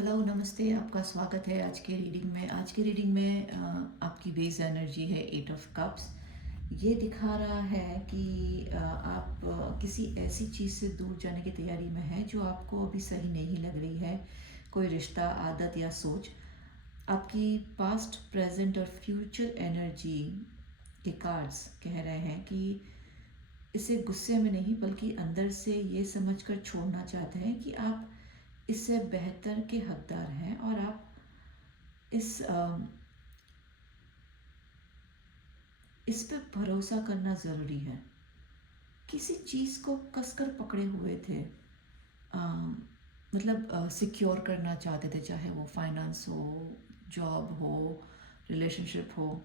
Hello नमस्ते, आपका स्वागत है आज के रीडिंग में। आज की रीडिंग में आपकी बेस एनर्जी है एट ऑफ कप्स। ये दिखा रहा है कि आप किसी ऐसी चीज़ से दूर जाने की तैयारी में हैं जो आपको अभी सही नहीं लग रही है। कोई रिश्ता, आदत या सोच। आपकी पास्ट, प्रेजेंट और फ्यूचर एनर्जी के कार्ड्स कह रहे हैं कि इसे गुस्से में नहीं बल्कि अंदर से ये समझकर छोड़ना चाहते हैं कि आप इससे बेहतर के हकदार हैं और आप इस इस पे भरोसा करना ज़रूरी है। किसी चीज़ को कसकर पकड़े हुए थे, मतलब सिक्योर करना चाहते थे, चाहे वो फाइनेंस हो, जॉब हो, रिलेशनशिप हो।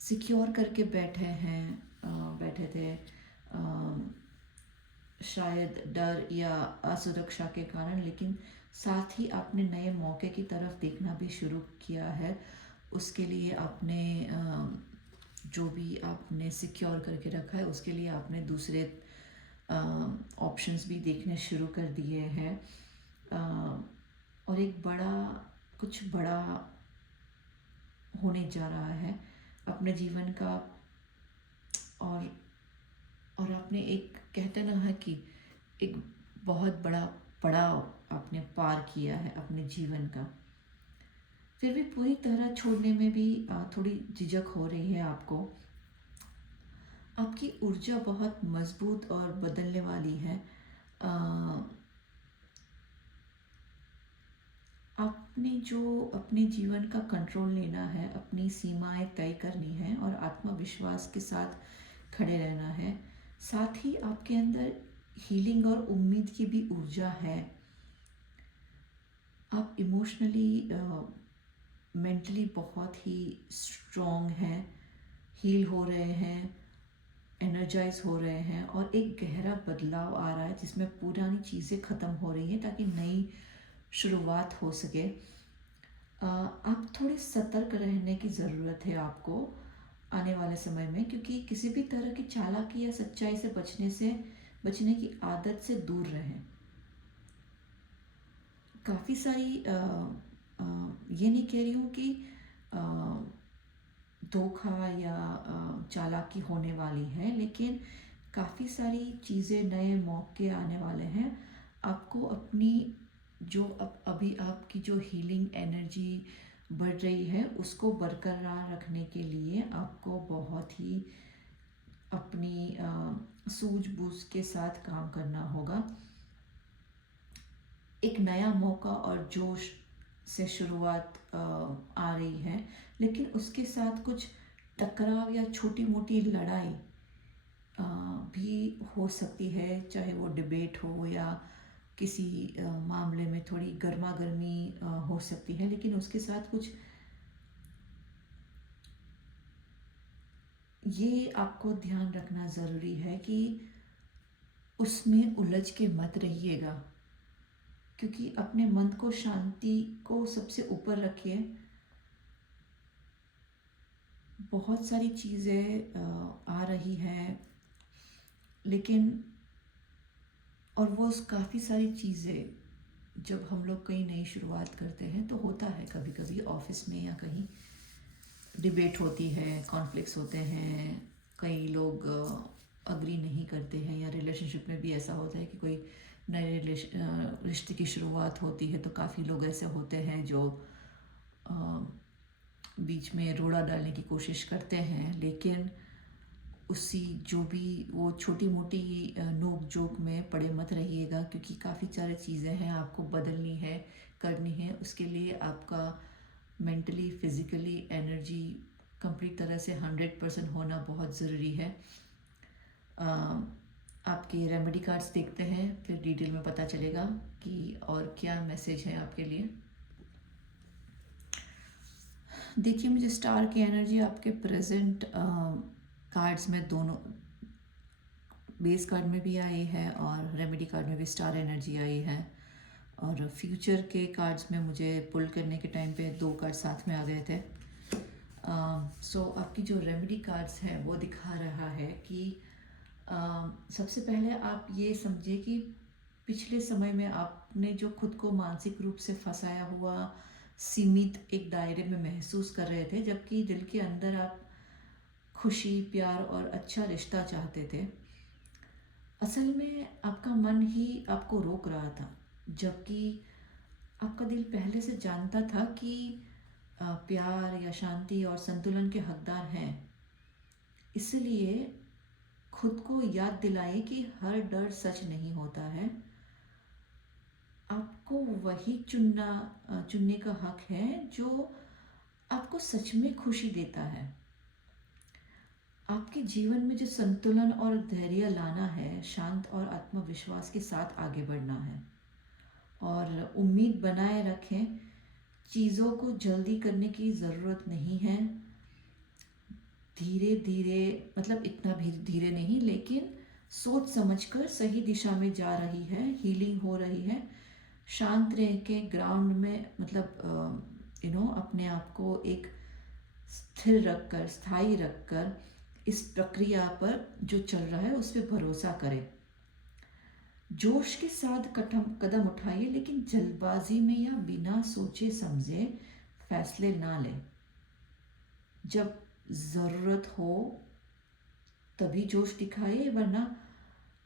सिक्योर करके बैठे थे, शायद डर या असुरक्षा के कारण, लेकिन साथ ही आपने नए मौके की तरफ देखना भी शुरू किया है। उसके लिए आपने जो भी आपने सिक्योर करके रखा है उसके लिए आपने दूसरे ऑप्शंस भी देखने शुरू कर दिए हैं। और एक कुछ बड़ा होने जा रहा है अपने जीवन का। और आपने एक कहते ना है कि एक बहुत बड़ा पड़ाव आपने पार किया है अपने जीवन का। फिर भी पूरी तरह छोड़ने में भी थोड़ी झिझक हो रही है आपको। आपकी ऊर्जा बहुत मजबूत और बदलने वाली है। अ, आपने जो अपने जीवन का कंट्रोल लेना है, अपनी सीमाएं तय करनी है और आत्मविश्वास के साथ खड़े रहना है। साथ ही आपके अंदर हीलिंग और उम्मीद की भी ऊर्जा है। आप इमोशनली, मेंटली बहुत ही स्ट्रॉन्ग हैं, हील हो रहे हैं, एनर्जाइज हो रहे हैं और एक गहरा बदलाव आ रहा है जिसमें पुरानी चीज़ें ख़त्म हो रही हैं ताकि नई शुरुआत हो सके। आप थोड़े सतर्क रहने की ज़रूरत है आपको आने वाले समय में, क्योंकि किसी भी तरह की चालाकी या सच्चाई से बचने की आदत से दूर रहें। काफ़ी सारी ये नहीं कह रही हूँ कि अ, धोखा या चालाकी होने वाली है, लेकिन काफ़ी सारी चीज़ें, नए मौके आने वाले हैं। आपको अपनी जो अभी आपकी जो हीलिंग एनर्जी बढ़ रही है उसको बरकरार रखने के लिए आपको बहुत ही अपनी सूझबूझ के साथ काम करना होगा। एक नया मौका और जोश से शुरुआत आ रही है, लेकिन उसके साथ कुछ टकराव या छोटी मोटी लड़ाई भी हो सकती है, चाहे वो डिबेट हो या किसी मामले में थोड़ी गर्मा गर्मी हो सकती है। लेकिन उसके साथ कुछ ये आपको ध्यान रखना ज़रूरी है कि उसमें उलझ के मत रहिएगा, क्योंकि अपने मन को, शांति को सबसे ऊपर रखिए। बहुत सारी चीज़ें आ रही हैं, लेकिन और वो काफ़ी सारी चीज़ें जब हम लोग कहीं नई शुरुआत करते हैं तो होता है, कभी कभी ऑफिस में या कहीं डिबेट होती है, कॉन्फ्लिक्ट्स होते हैं, कई लोग अग्री नहीं करते हैं, या रिलेशनशिप में भी ऐसा होता है कि कोई नए रिश्ते की शुरुआत होती है तो काफ़ी लोग ऐसे होते हैं जो अ, बीच में रोड़ा डालने की कोशिश करते हैं। लेकिन उसी जो भी वो छोटी मोटी नोक जोक में पड़े मत रहिएगा, क्योंकि काफ़ी सारी चीज़ें हैं आपको बदलनी है, करनी है। उसके लिए आपका मेंटली, फिज़िकली एनर्जी कंप्लीट तरह से 100% होना बहुत ज़रूरी है। आपके रेमेडी कार्ड्स देखते हैं, फिर डिटेल में पता चलेगा कि और क्या मैसेज है आपके लिए। देखिए, मुझे स्टार की एनर्जी आपके प्रेजेंट कार्ड्स में, दोनों बेस कार्ड में भी आई है और रेमेडी कार्ड में भी स्टार एनर्जी आई है। और फ्यूचर के कार्ड्स में मुझे पुल करने के टाइम पे दो कार्ड साथ में आ गए थे। सो आपकी जो रेमेडी कार्ड्स हैं वो दिखा रहा है कि सबसे पहले आप ये समझिए कि पिछले समय में आपने जो खुद को मानसिक रूप से फंसाया हुआ, सीमित एक दायरे में महसूस कर रहे थे, जबकि दिल के अंदर आप खुशी, प्यार और अच्छा रिश्ता चाहते थे। असल में आपका मन ही आपको रोक रहा था, जबकि आपका दिल पहले से जानता था कि प्यार या शांति और संतुलन के हकदार हैं। इसलिए खुद को याद दिलाएं कि हर डर सच नहीं होता है। आपको वही चुनने का हक है जो आपको सच में खुशी देता है। आपके जीवन में जो संतुलन और धैर्य लाना है, शांत और आत्मविश्वास के साथ आगे बढ़ना है और उम्मीद बनाए रखें। चीज़ों को जल्दी करने की ज़रूरत नहीं है। धीरे धीरे, मतलब इतना भी धीरे नहीं, लेकिन सोच समझकर सही दिशा में जा रही है, हीलिंग हो रही है। शांत रह के ग्राउंड में, मतलब अपने आप को एक स्थिर रखकर, स्थायी रखकर इस प्रक्रिया पर जो चल रहा है उस पर भरोसा करें। जोश के साथ कदम उठाइए, लेकिन जल्दबाजी में या बिना सोचे समझे फैसले ना लें। जब ज़रूरत हो तभी जोश दिखाइए, वरना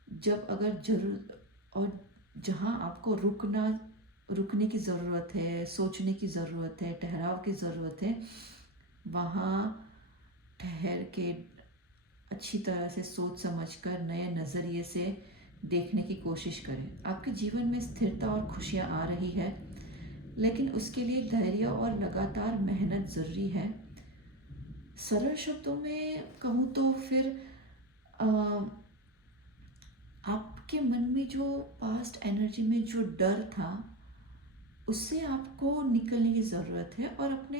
जब अगर जरूर और जहाँ आपको रुकने की ज़रूरत है, सोचने की ज़रूरत है, ठहराव की ज़रूरत है, वहाँ ठहर के अच्छी तरह से सोच समझकर नए नज़रिए से देखने की कोशिश करें। आपके जीवन में स्थिरता और खुशियाँ आ रही है, लेकिन उसके लिए धैर्य और लगातार मेहनत ज़रूरी है। सरल शब्दों में कहूँ तो फिर अ, आपके मन में जो पास्ट एनर्जी में जो डर था, उससे आपको निकलने की ज़रूरत है और अपने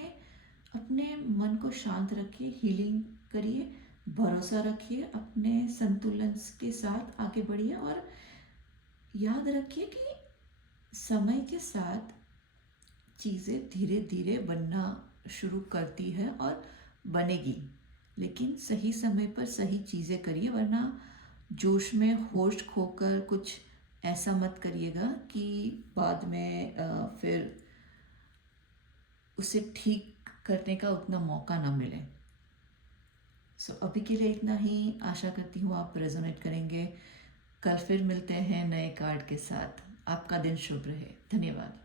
अपने मन को शांत रखिए, हीलिंग करिए, भरोसा रखिए, अपने संतुलन के साथ आगे बढ़िए और याद रखिए कि समय के साथ चीज़ें धीरे धीरे बनना शुरू करती है और बनेगी। लेकिन सही समय पर सही चीज़ें करिए, वरना जोश में होश खोकर कुछ ऐसा मत करिएगा कि बाद में फिर उसे ठीक करने का उतना मौका ना मिले। सो अभी के लिए इतना ही। आशा करती हूँ आप रेजोनेट करेंगे। कल फिर मिलते हैं नए कार्ड के साथ। आपका दिन शुभ रहे। धन्यवाद।